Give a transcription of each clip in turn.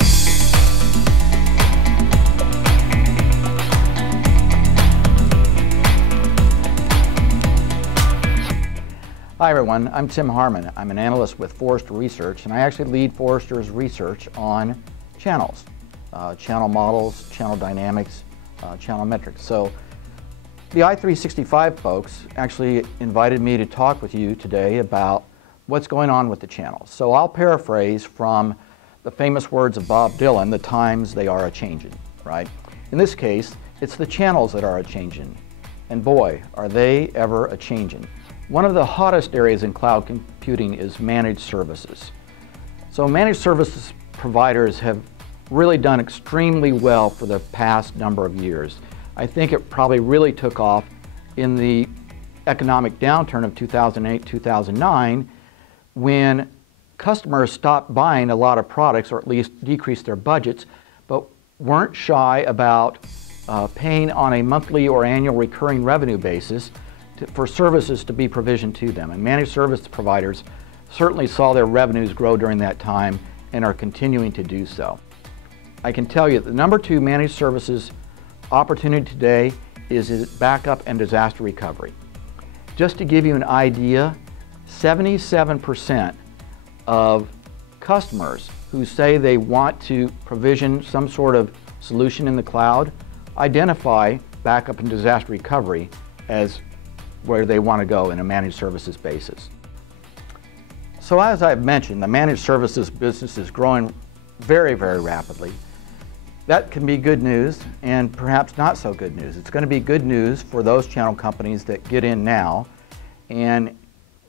Hi everyone, I'm Tim Harmon. I'm an analyst with Forrester Research, and I actually lead Forrester's research on channels, channel models, channel dynamics, channel metrics. So the i365 folks actually invited me to talk with you today about what's going on with the channels. So I'll paraphrase from the famous words of Bob Dylan, "The times they are a-changin'," right? In this case, it's the channels that are a-changin', and boy, are they ever a-changin'. One of the hottest areas in cloud computing is managed services. So managed services providers have really done extremely well for the past number of years. I think it probably really took off in the economic downturn of 2008-2009 when customers stopped buying a lot of products, or at least decreased their budgets, but weren't shy about paying on a monthly or annual recurring revenue basis for services to be provisioned to them. And managed service providers certainly saw their revenues grow during that time and are continuing to do so. I can tell you the number 2 managed services opportunity today is backup and disaster recovery. Just to give you an idea, 77% of customers who say they want to provision some sort of solution in the cloud identify backup and disaster recovery as where they want to go in a managed services basis. So as I've mentioned, the managed services business is growing very, very rapidly. That can be good news and perhaps not so good news. It's going to be good news for those channel companies that get in now and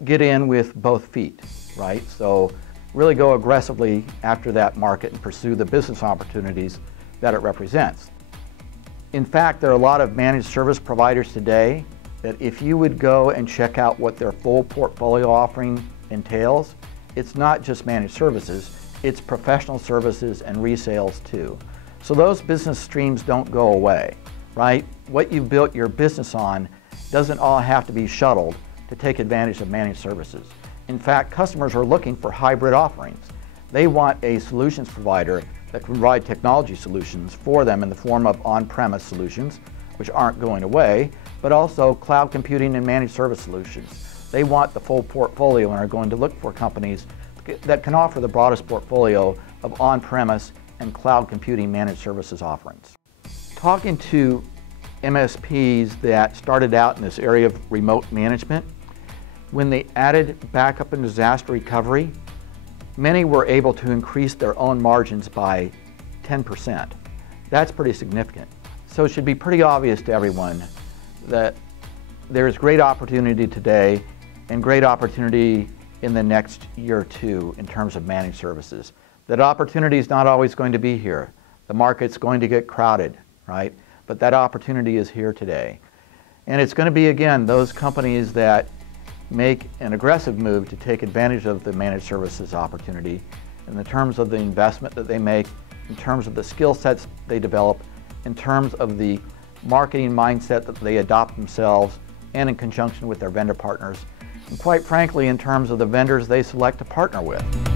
get in with both feet, right? So really go aggressively after that market and pursue the business opportunities that it represents. In fact, there are a lot of managed service providers today that if you would go and check out what their full portfolio offering entails, it's not just managed services, it's professional services and resales too. So those business streams don't go away, right? What you built your business on doesn't all have to be shuttled to take advantage of managed services. In fact, customers are looking for hybrid offerings. They want a solutions provider that can provide technology solutions for them in the form of on-premise solutions, which aren't going away, but also cloud computing and managed service solutions. They want the full portfolio and are going to look for companies that can offer the broadest portfolio of on-premise and cloud computing managed services offerings. Talking to MSPs that started out in this area of remote management, when they added backup and disaster recovery, many were able to increase their own margins by 10%. That's pretty significant. So it should be pretty obvious to everyone that there is great opportunity today and great opportunity in the next year or two in terms of managed services. That opportunity is not always going to be here. The market's going to get crowded, right? But that opportunity is here today. And it's going to be, again, those companies that make an aggressive move to take advantage of the managed services opportunity in the terms of the investment that they make, in terms of the skill sets they develop, in terms of the marketing mindset that they adopt themselves and in conjunction with their vendor partners, and quite frankly in terms of the vendors they select to partner with.